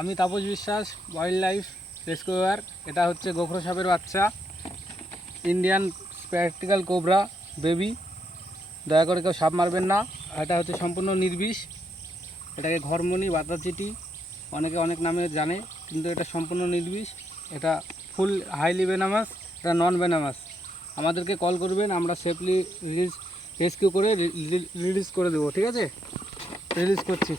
আমি তাপস বিশ্বাস, wild life rescuer. এটা হচ্ছে গোখরো সাপের বাচ্চা, ইন্ডিয়ান স্প্যাকটিক্যাল কোবরা বেবি। দয়া করে কেউ সাপ মারবেন না। এটা হচ্ছে সম্পূর্ণ নির্বিষ। এটাকে ঘরমণি, বাতাচিটি অনেকে অনেক নামে জানে, কিন্তু এটা সম্পূর্ণ নির্বিষ। এটা ফুল হাইলি ভেনামাস, এটা নন ভেনামাস। আমাদেরকে কল করবেন, আমরা সেফলি রেস্কিউ করে রিলিজ করে দেবো। ঠিক আছে, রিলিজ করছি।